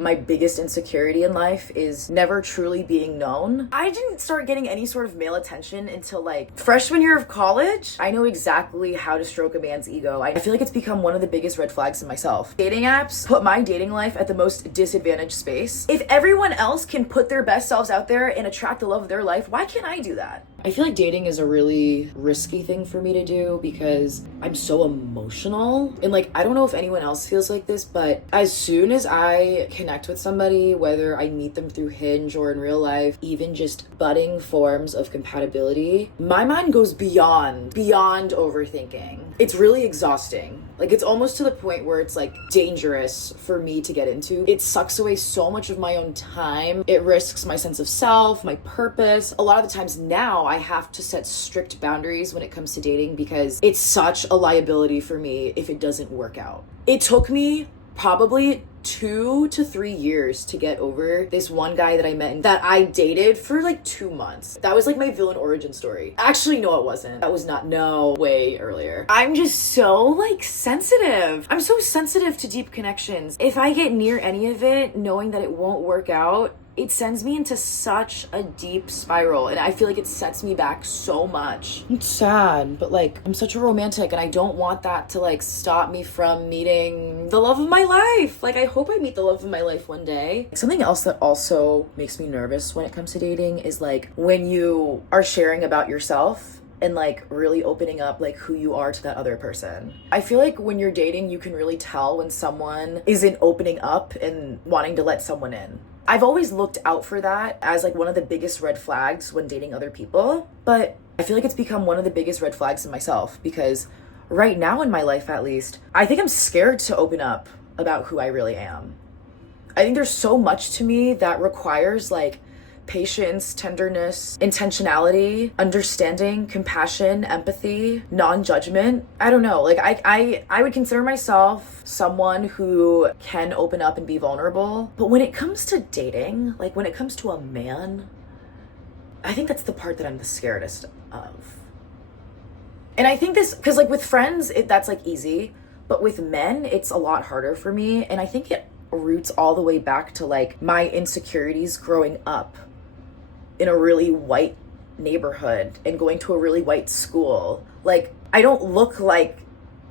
My biggest insecurity in life is never truly being known. I didn't start getting any sort of male attention until like freshman year of college. I know exactly how to stroke a man's ego. I feel like it's become one of the biggest red flags in myself. Dating apps put my dating life at the most disadvantaged space. If everyone else can put their best selves out there and attract the love of their life, why can't I do that? I feel like dating is a really risky thing for me to do because I'm so emotional. And like, I don't know if anyone else feels like this, but as soon as I connect with somebody, whether I meet them through Hinge or in real life, even just budding forms of compatibility, my mind goes beyond overthinking. It's really exhausting. Like, it's almost to the point where it's like dangerous for me to get into. It sucks away so much of my own time. It risks my sense of self, my purpose. A lot of the times now I have to set strict boundaries when it comes to dating because it's such a liability for me if it doesn't work out. It took me probably 2 to 3 years to get over this one guy that I met and that I dated for like 2 months. That was like my villain origin story. Actually, no, it wasn't. That was not, no, way earlier. I'm just so like sensitive. I'm so sensitive to deep connections. If I get near any of it, knowing that it won't work out, it sends me into such a deep spiral and I feel like it sets me back so much. It's sad, but like I'm such a romantic and I don't want that to like stop me from meeting the love of my life. Like I hope I meet the love of my life one day. Something else that also makes me nervous when it comes to dating is like when you are sharing about yourself and like really opening up like who you are to that other person. I feel like when you're dating, you can really tell when someone isn't opening up and wanting to let someone in. I've always looked out for that as like one of the biggest red flags when dating other people, but I feel like it's become one of the biggest red flags in myself because right now in my life, at least, I think I'm scared to open up about who I really am. I think there's so much to me that requires like patience, tenderness, intentionality, understanding, compassion, empathy, non-judgment. I don't know. Like I would consider myself someone who can open up and be vulnerable. But when it comes to dating, like when it comes to a man, I think that's the part that I'm the scaredest of. And I think this, because like with friends, that's like easy. But with men, it's a lot harder for me. And I think it roots all the way back to like my insecurities growing up in a really white neighborhood and going to a really white school. Like, I don't look like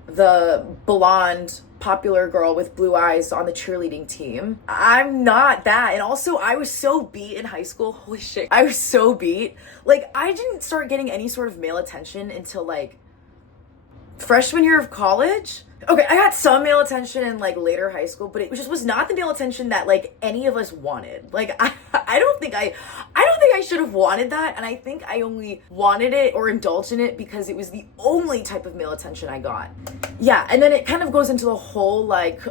the blonde popular girl with blue eyes on the cheerleading team. I'm not that. And also, I was so beat in high school. Holy shit. I was so beat. Like, I didn't start getting any sort of male attention until like freshman year of college. Okay, I got some male attention in like later high school, but it just was not the male attention that like any of us wanted. Like I don't think I should have wanted that, and I think I only wanted it or indulged in it because it was the only type of male attention I got. Yeah, and then it kind of goes into the whole like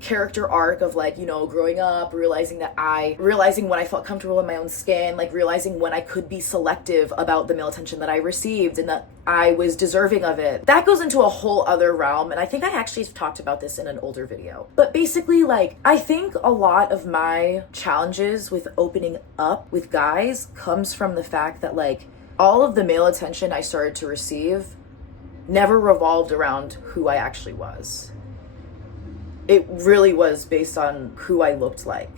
character arc of like, you know, growing up, realizing when I felt comfortable in my own skin, like realizing when I could be selective about the male attention that I received and that I was deserving of it. That goes into a whole other realm, and I think I actually talked about this in an older video. But basically, like, I think a lot of my challenges with opening up with guys comes from the fact that like all of the male attention I started to receive never revolved around who I actually was. It really was based on who I looked like.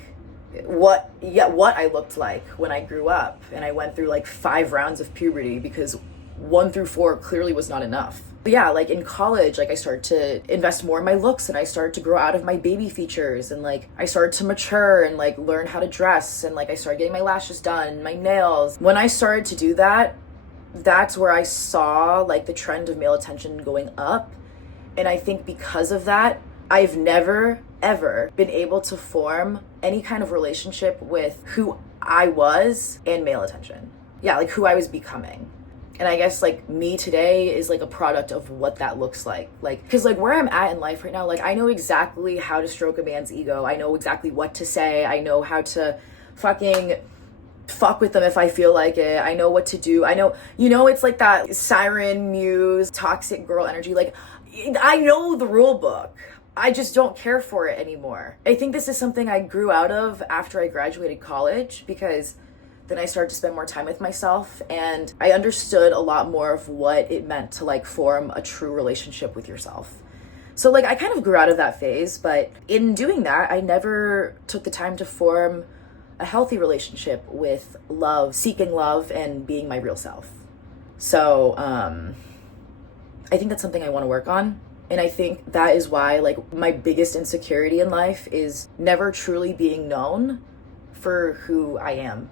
What I looked like when I grew up. And I went through like 5 rounds of puberty because 1 through 4 clearly was not enough. But yeah, like in college, like I started to invest more in my looks and I started to grow out of my baby features and like I started to mature and like learn how to dress and like I started getting my lashes done, my nails. When I started to do that, that's where I saw like the trend of male attention going up. And I think because of that, I've never, ever been able to form any kind of relationship with who I was and male attention. Yeah, like who I was becoming. And I guess like me today is like a product of what that looks like. Like, cause like where I'm at in life right now, like I know exactly how to stroke a man's ego. I know exactly what to say. I know how to fucking fuck with them if I feel like it. I know what to do. I know, you know, it's like that siren muse, toxic girl energy. Like I know the rule book. I just don't care for it anymore. I think this is something I grew out of after I graduated college because then I started to spend more time with myself and I understood a lot more of what it meant to like form a true relationship with yourself. So like I kind of grew out of that phase, but in doing that, I never took the time to form a healthy relationship with love, seeking love, and being my real self. So I think that's something I want to work on. And I think that is why like my biggest insecurity in life is never truly being known for who I am.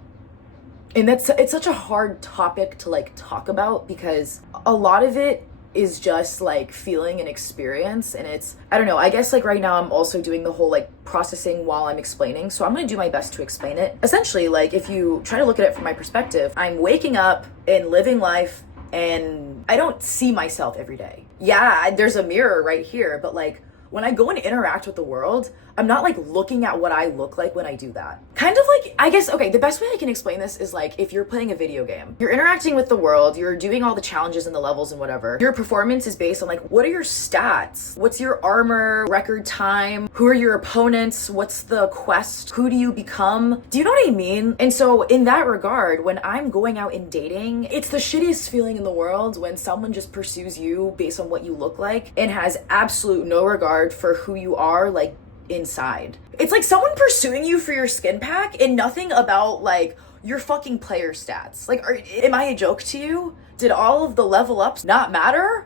And it's such a hard topic to like talk about because a lot of it is just like feeling an experience, and it's, I don't know, I guess like right now I'm also doing the whole like processing while I'm explaining, so I'm gonna do my best to explain it. Essentially, like if you try to look at it from my perspective, I'm waking up and living life and I don't see myself every day. Yeah, there's a mirror right here, but like when I go and interact with the world, I'm not like looking at what I look like when I do that. Kind of like, I guess, okay, the best way I can explain this is like if you're playing a video game, you're interacting with the world, you're doing all the challenges and the levels and whatever. Your performance is based on like, what are your stats? What's your armor, record time? Who are your opponents? What's the quest? Who do you become? Do you know what I mean? And so in that regard, when I'm going out and dating, it's the shittiest feeling in the world when someone just pursues you based on what you look like and has absolute no regard for who you are, like inside. It's like someone pursuing you for your skin pack and nothing about like your fucking player stats. Like, am I a joke to you? Did all of the level ups not matter?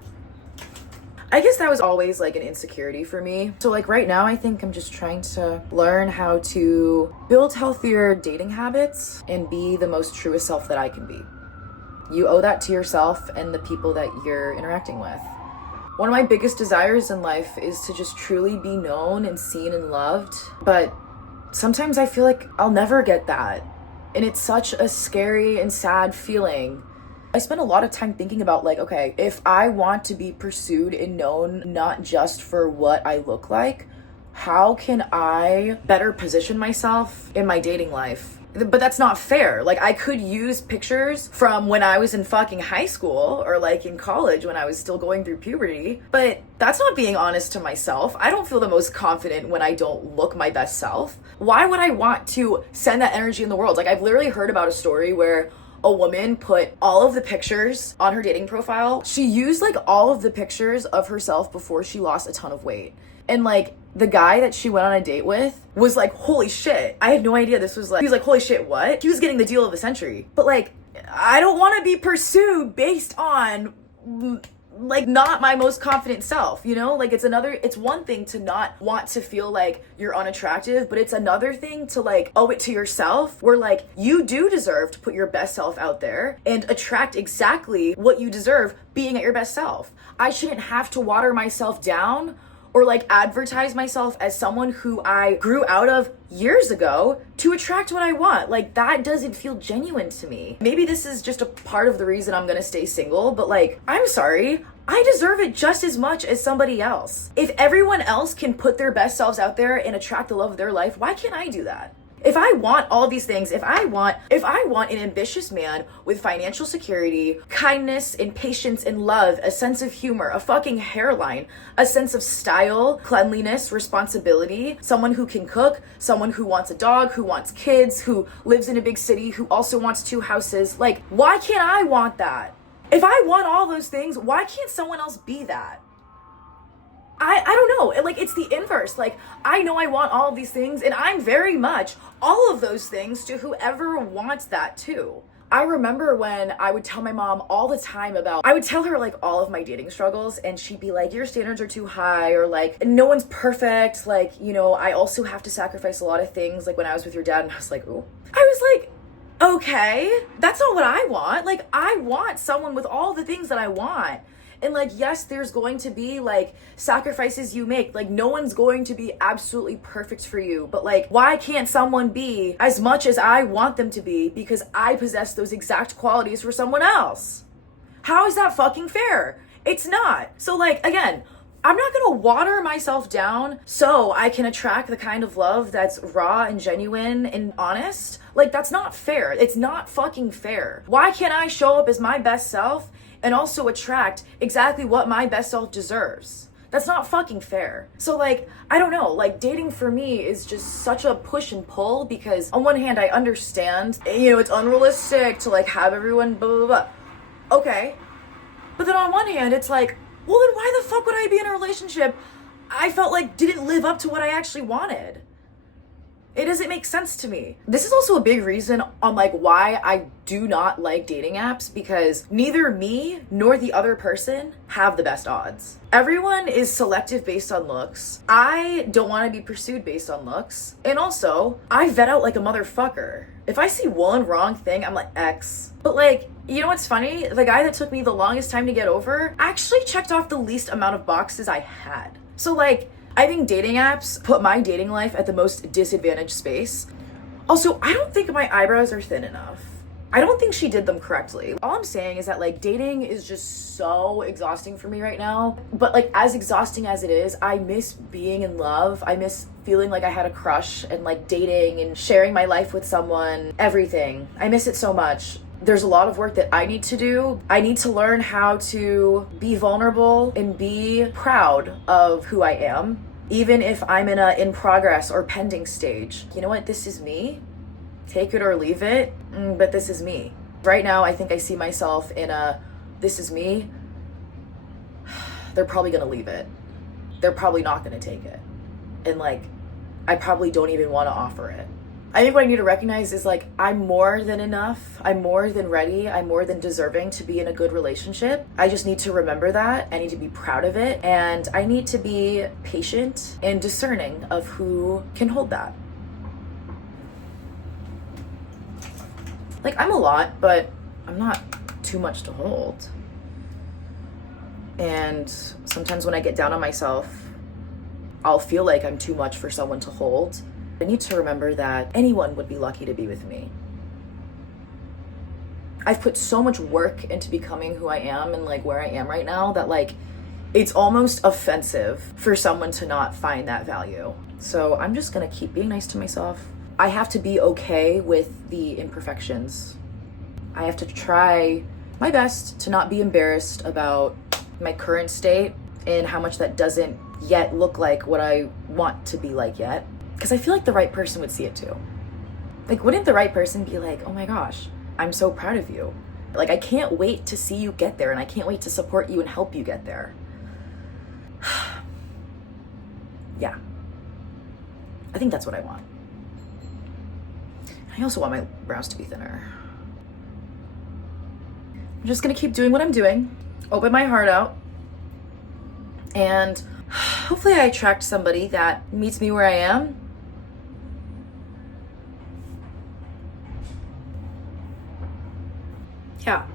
I guess that was always like an insecurity for me. So like right now I think I'm just trying to learn how to build healthier dating habits and be the most truest self that I can be. You owe that to yourself and the people that you're interacting with. One of my biggest desires in life is to just truly be known and seen and loved, but sometimes I feel like I'll never get that. And it's such a scary and sad feeling. I spend a lot of time thinking about like, okay, if I want to be pursued and known not just for what I look like, how can I better position myself in my dating life? But that's not fair. Like I could use pictures from when I was in fucking high school or like in college when I was still going through puberty, but that's not being honest to myself. I don't feel the most confident when I don't look my best self. Why would I want to send that energy in the world? Like I've literally heard about a story where a woman put all of the pictures on her dating profile. She used like all of the pictures of herself before she lost a ton of weight. And like the guy that she went on a date with was like, holy shit, I had no idea this was like, he was like, holy shit, what? He was getting the deal of the century. But like, I don't want to be pursued based on like not my most confident self, you know? Like it's one thing to not want to feel like you're unattractive, but it's another thing to like owe it to yourself where like you do deserve to put your best self out there and attract exactly what you deserve being at your best self. I shouldn't have to water myself down or like advertise myself as someone who I grew out of years ago to attract what I want. Like that doesn't feel genuine to me. Maybe this is just a part of the reason I'm gonna stay single, but like, I'm sorry, I deserve it just as much as somebody else. If everyone else can put their best selves out there and attract the love of their life, why can't I do that? If I want all these things, if I want an ambitious man with financial security, kindness and patience and love, a sense of humor, a fucking hairline, a sense of style, cleanliness, responsibility, someone who can cook, someone who wants a dog, who wants kids, who lives in a big city, who also wants 2 houses, like, why can't I want that? If I want all those things, why can't someone else be that? I don't know, like it's the inverse. Like I know I want all of these things and I'm very much all of those things to whoever wants that too. I remember when I would tell my mom all the time I would tell her like all of my dating struggles and she'd be like, your standards are too high, or like no one's perfect, like, you know, I also have to sacrifice a lot of things, like when I was with your dad. And I was like, ooh. I was like, okay, that's not what I want. Like I want someone with all the things that I want. And like, yes, there's going to be like sacrifices you make. Like no one's going to be absolutely perfect for you. But like, why can't someone be as much as I want them to be because I possess those exact qualities for someone else? How is that fucking fair? It's not. So like, again, I'm not gonna water myself down so I can attract the kind of love that's raw and genuine and honest. Like that's not fair. It's not fucking fair. Why can't I show up as my best self and also attract exactly what my best self deserves? That's not fucking fair. So like, I don't know, like dating for me is just such a push and pull because on one hand I understand, you know, it's unrealistic to like have everyone blah, blah, blah. Okay. But then on one hand it's like, well then why the fuck would I be in a relationship I felt like didn't live up to what I actually wanted. It doesn't make sense to me. This is also a big reason on like why I do not like dating apps, because neither me nor the other person have the best odds. Everyone is selective based on looks. I don't want to be pursued based on looks. And also, I vet out like a motherfucker. If I see one wrong thing, I'm like, X. But like, you know what's funny? The guy that took me the longest time to get over actually checked off the least amount of boxes I had. So like, I think dating apps put my dating life at the most disadvantaged space. Also, I don't think my eyebrows are thin enough. I don't think she did them correctly. All I'm saying is that like dating is just so exhausting for me right now. But like as exhausting as it is, I miss being in love. I miss feeling like I had a crush and like dating and sharing my life with someone, everything. I miss it so much. There's a lot of work that I need to do. I need to learn how to be vulnerable and be proud of who I am, even if I'm in a in progress or pending stage. You know what? This is me. Take it or leave it, but this is me. Right now, I think I see myself in a, this is me. They're probably gonna leave it. They're probably not gonna take it. And like, I probably don't even wanna offer it. I think what I need to recognize is like, I'm more than enough. I'm more than ready. I'm more than deserving to be in a good relationship. I just need to remember that. I need to be proud of it. And I need to be patient and discerning of who can hold that. Like, I'm a lot, but I'm not too much to hold. And sometimes when I get down on myself, I'll feel like I'm too much for someone to hold. I need to remember that anyone would be lucky to be with me. I've put so much work into becoming who I am and like where I am right now that like it's almost offensive for someone to not find that value. So I'm just gonna keep being nice to myself. I have to be okay with the imperfections. I have to try my best to not be embarrassed about my current state and how much that doesn't yet look like what I want to be like yet. Because I feel like the right person would see it too. Like, wouldn't the right person be like, oh my gosh, I'm so proud of you. Like, I can't wait to see you get there and I can't wait to support you and help you get there. Yeah. I think that's what I want. I also want my brows to be thinner. I'm just gonna keep doing what I'm doing, open my heart out, and hopefully I attract somebody that meets me where I am. Yeah.